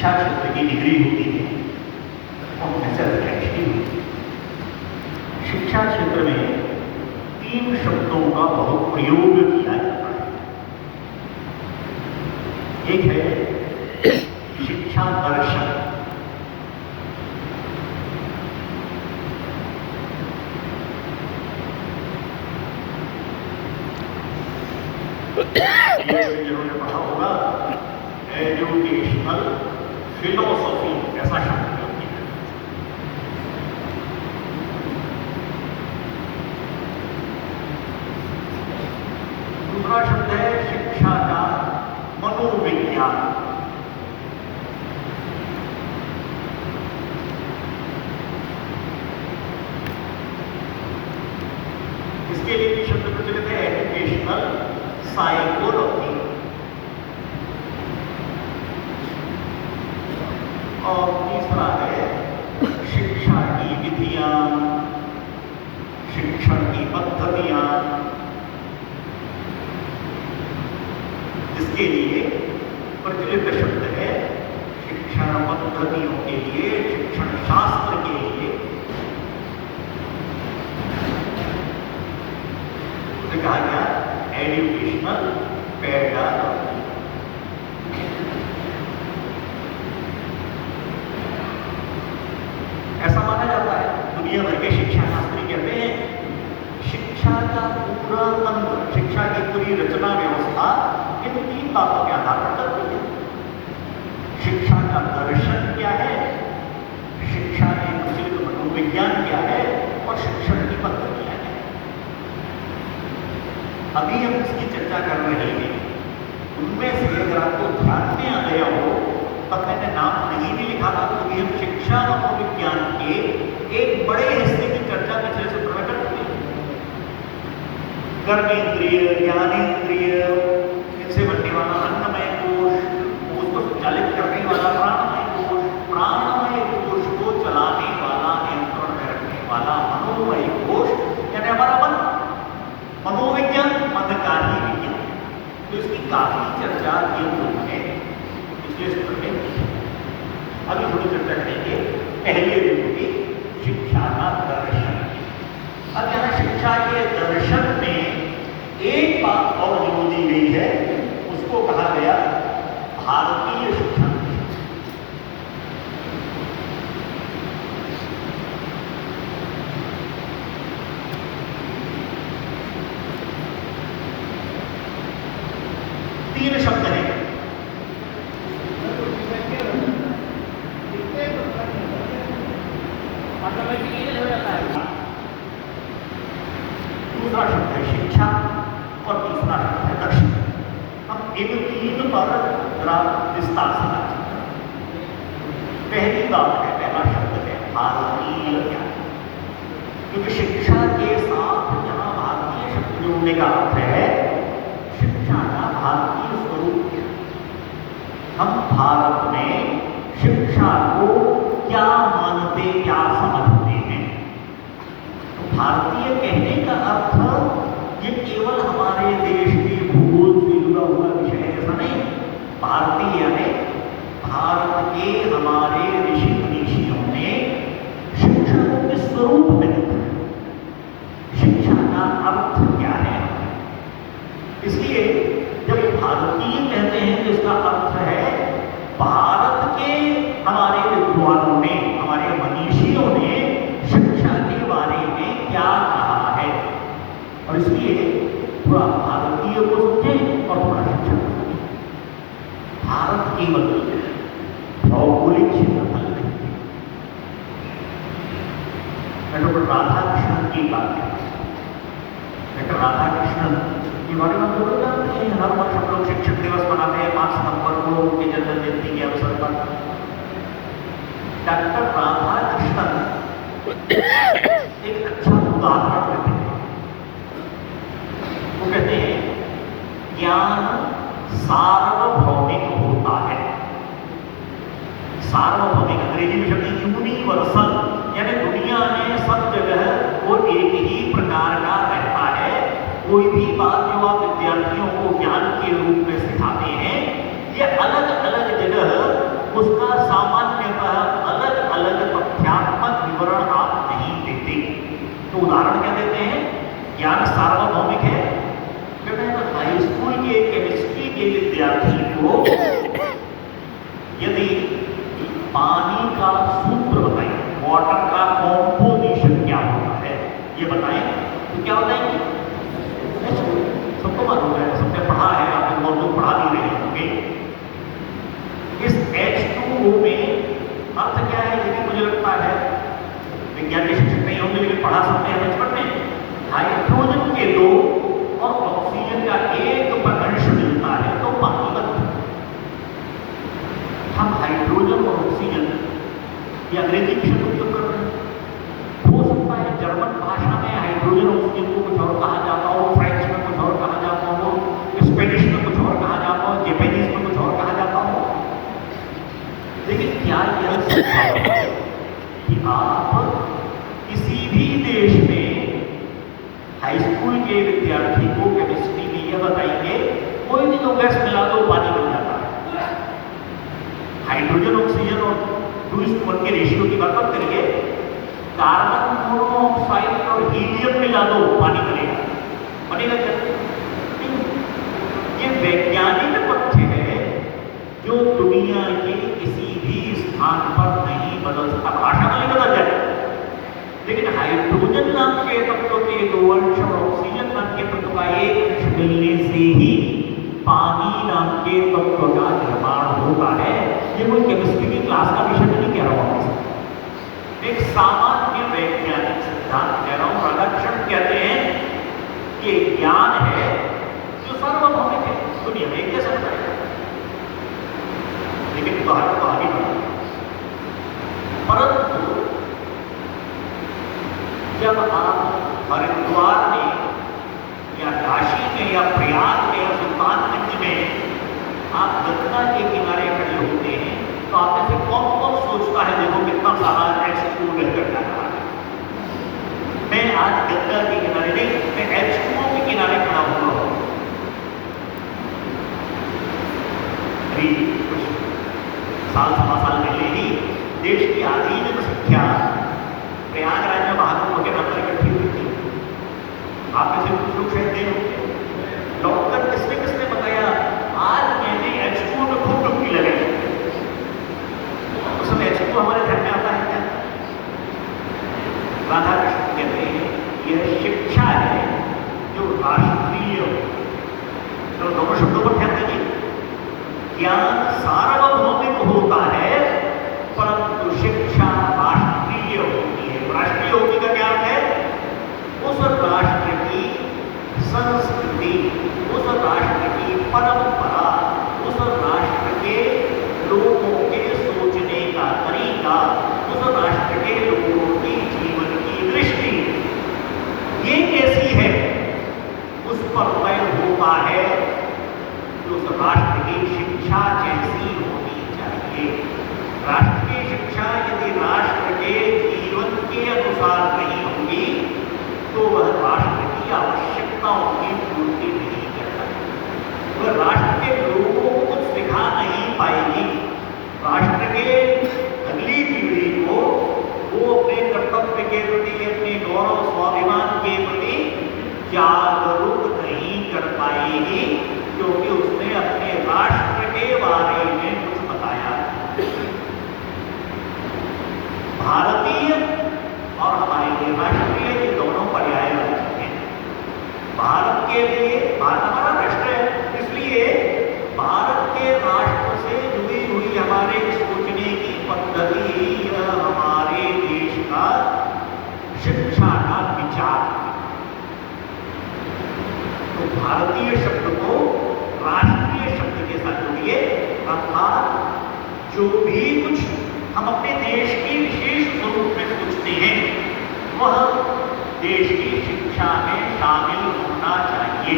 शिक्षा क्षेत्र की डिग्री होती है वो हमेशा अध्यक्षी होती है। शिक्षा क्षेत्र में 3 शब्दों का बहुत प्रयोग किया जाता है। एक है शिक्षा दर्शन, जिन्होंने पढ़ा होगा एजुकेशनल फिलोसॉफी ऐसा शब्द होती है। दूसरा शब्द है शिक्षा का मनोविज्ञान। इसके लिए भी शब्द प्रचलित है एजुकेशनल साइकोलॉजी। और तीसरा है शिक्षा की विधियां, शिक्षण की पद्धतियां, इसके लिए प्रचलित शब्द है शिक्षण पद्धतियों के लिए, शिक्षण शास्त्र के लिए उसे कहा गया एजुकेशनल पेडागॉजी। ऐसा माना जाता है, दुनिया भर के शिक्षा शास्त्री कहते हैं शिक्षा का पूरा तंत्र, शिक्षा की पूरी रचना व्यवस्था इन 3 बातों के आधार पर चलती है। शिक्षा का दर्शन क्या है, शिक्षा के प्रचलित मनोविज्ञान क्या है और शिक्षण की पद्धतियां क्या है। अभी हम इसकी चर्चा कर रहे हैं, उनमें से अगर आपको ध्यान में आ गया हो तब मैंने नाम नहीं भी लिखा था, तो हम शिक्षा मनोविज्ञान के एक बड़े हिस्से की चर्चा पिछले सत्र में कर चुके हैं। कर्मेंद्रिय, ज्ञानेंद्रिय, इनसे बनने वाला अन्नमय कोश, उसको संचालित करने वाला प्राणमय कोश, प्राणमय कोश को चलाने वाला, नियंत्रण में रखने वाला मनोमय कोश, यानी हमारा मन, मनोविज्ञान, मन का ही विज्ञान। तो इसकी काफी चर्चा ये लोग हैं पिछले सत्र में। अभी थोड़ी चर्चा करेंगे पहले बिंदु की, शिक्षा का दर्शन। अब यहाँ शिक्षा के दर्शन में एक बात और जोड़ दी गई है, उसको कहा गया भारतीय शिक्षा। तीन शब्द हैं, दूसरा शब्द है शिक्षा और तीसरा शब्द है दर्शन। हम इन 3 पर जरा विस्तार से बात करें। पहली बात है, पहला शब्द है भारतीय ज्ञान, क्योंकि शिक्षा के साथ जहां भारतीय शब्द जोड़ने का अर्थ है शिक्षा का भारतीय स्वरूप क्या। हम भारत में शिक्षा को क्या मानते, क्या समझते हैं। तो भारतीय कहने का अर्थ ये केवल हमारे देश के भूगोल से जुड़ा हुआ विषय है ऐसा नहीं। भारतीय यानी भारत के हमारे ऋषि मुनियों ने शिक्षा को किस स्वरूप में देखा, शिक्षा का अर्थ क्या है। इसलिए जब भारतीय कहते हैं तो इसका अर्थ है भारत के हमारे विद्वानों ने, हमारे मनीषियों ने शिक्षा के बारे में क्या कहा है। और इसलिए थोड़ा भारतीय को समझें और थोड़ा शिक्षा को समझें। भारत केवल भौगोलिक क्षेत्रफल नहीं। मैं डॉक्टर राधाकृष्णन की बात करता हूं। डॉक्टर राधाकृष्णन के बारे में हम लोग जानते हैं, हर वर्ष हम लोग शिक्षक दिवस मनाते हैं 5 सितंबर को उनके जन्म जयंती के अवसर पर। डॉक्टर राधाकृष्णन एक अच्छा उदाहरण देते हैं। वो कहते हैं ज्ञान सार्वभौमिक होता है। सार्वभौमिक अंग्रेजी में शब्द यूनिवर्सल, यानी दुनिया में सब जगह वो एक ही प्रकार का रहता है। कोई भी बात जो आप विद्यार्थियों को ज्ञान के रूप में सिखाते हैं, ये अलग अलग जगह उसका इस H2O में अर्थ क्या है, ये भी मुझे लगता है विज्ञान के शिक्षक नहीं होंगे लेकिन पढ़ा सकते हैं बचपन में। हाइड्रोजन के 2 और ऑक्सीजन का 1 अंश मिलता है तो पानी बनता है। हम हाइड्रोजन और ऑक्सीजन ये अंग्रेजी के शब्द उपयोग कर रहे हैं। हो सकता है जर्मन भाषा में हाइड्रोजन ऑक्सीजन को कुछ और कहा जाता हो, फ्रेंच में कुछ और कहा जाता हो, स्पेनिश में कुछ और कहा जाता हो, जापानीज में कुछ और कहा जाता हो। लेकिन क्या यह संभव है कि आप किसी भी देश में हाई स्कूल के विद्यार्थी को केमिस्ट्री में यह बताएंगे कोई भी दो गैस मिला दो पानी बन जाता है। हाइड्रोजन ऑक्सीजन और 2:1 के रेशियो की बात मत करिए, कार्बन मोनोऑक्साइड और हीलियम मिला दो पानी बनेगा क्या? ये वैज्ञानिक तथ्य है जो दुनिया के किसी भी स्थान पर नहीं बदल सकता। भाषा में नहीं बदल जाए, लेकिन हाइड्रोजन नाम के तत्व के 2 अंश और ऑक्सीजन नाम के तत्व का 1 अंश मिलने से ही पानी नाम के तत्व का निर्माण होता है। ये कोई केमिस्ट्री की क्लास का विषय नहीं कह रहा हूं, एक सामान्य वैज्ञानिक सिद्धांत कह रहा हूं। राधाकृष्ण कहते हैं कि ज्ञान है जो सार्वभौमिक है, दुनिया में एक जैसा है, लेकिन बाहर तो आगे बढ़ा। परंतु जब आप हरिद्वार में या काशी में या प्रयाग में या सुल्तानगंज में आप गंगा के किनारे खड़े होते हैं तो आप में से कौन कौन सोचता है देखो कितना सारा H2O लेकर जा रहा है। मैं आज गंगा के किनारे नहीं, मैं H2O के किनारे खड़ा हुआ हूं। अभी कुछ साल सवा साल पहले ही देश की आधी जनसंख्या प्रयागराज में महाकुंभ के नाम पर इकट्ठी हुई थी। आप में से कुछ लोग शायद नहीं होंगे। डॉक्टर किसने किसने बताया आज मैंने H2O में खूब डुबकी लगाई। उस समय H2O हमारे ध्यान में आता है क्या? राधाकृष्ण कहते हैं यह शिक्षा है जो राष्ट्रीय, तो दोनों शब्दों पर ध्यान दीजिए। ज्ञान सार्वभौमिक होता है परंतु शिक्षा राष्ट्रीय होती है। राष्ट्रीय होने का क्या अर्थ है? उस राष्ट्र की संस्कृति, उस राष्ट्र की परंपरा, उस राष्ट्र के लोगों के सोचने का तरीका, उस राष्ट्र के लोगों की जीवन की दृष्टि ये कैसी है उस पर तय होता है कि उस राष्ट्र की शिक्षा कैसी होनी चाहिए। राष्ट्र की शिक्षा यदि राष्ट्र के जीवन के अनुसार नहीं होगी तो वह राष्ट्र की आवश्यकताओं की पूर्ति नहीं करता, वह राष्ट्र के लोगों को कुछ सिखा नहीं पाएगी। राष्ट्र के अगली पीढ़ी को वो अपने कर्तव्य के प्रति, अपने गौरव स्वाभिमान के प्रति जागरूक नहीं कर पाएगी क्योंकि उसने अपने राष्ट्र के बारे में कुछ बताया। भारतीय और हमारे लिए राष्ट्रीय ये दोनों पर्याय हैं। भारत के लिए, भारत हमारा राष्ट्र है, इसलिए भारत के राष्ट्र से जुड़ी हुई हमारे सोचने की पद्धति हमारे देश का शिक्षा का विचार। तो भारतीय शब्द को राष्ट्रीय शब्द के साथ जोड़िए, अर्थात जो भी कुछ हम अपने देश के विशेष स्वरूप में सोचते हैं वह देश की शिक्षा में शामिल होना चाहिए।